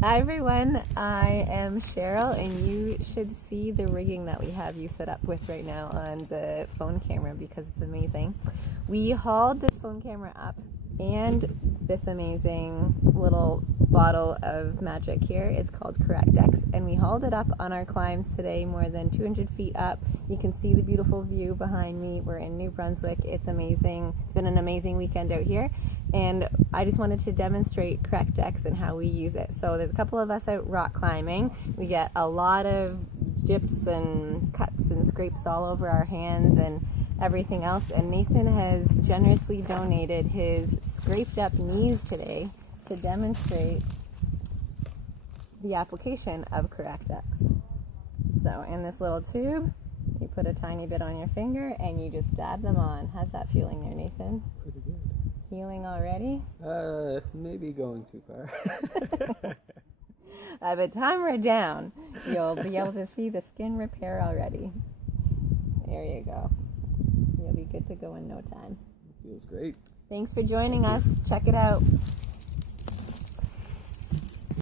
Hi everyone, I am Cheryl and you should see the rigging that we have you set up with right now on the phone camera because it's amazing. We hauled this phone camera up and this amazing little bottle of magic here. It's called Correct-X, and we hauled it up on our climbs today, more than 200 feet up. You can see the beautiful view behind me. We're in New Brunswick. It's amazing. It's been an amazing weekend out here. And I just wanted to demonstrate Correct-X and how we use it. So there's a couple of us out rock climbing. We get a lot of jips and cuts and scrapes all over our hands and everything else. And Nathan has generously donated his scraped up knees today to demonstrate the application of Correct-X. So in this little tube, you put a tiny bit on your finger and you just dab them on. How's that feeling there, Nathan? Pretty good. Healing already? Maybe going too far. By the time we're down, you'll be able to see the skin repair already. There you go. You'll be good to go in no time. Feels great. Thanks for joining us. Check it out.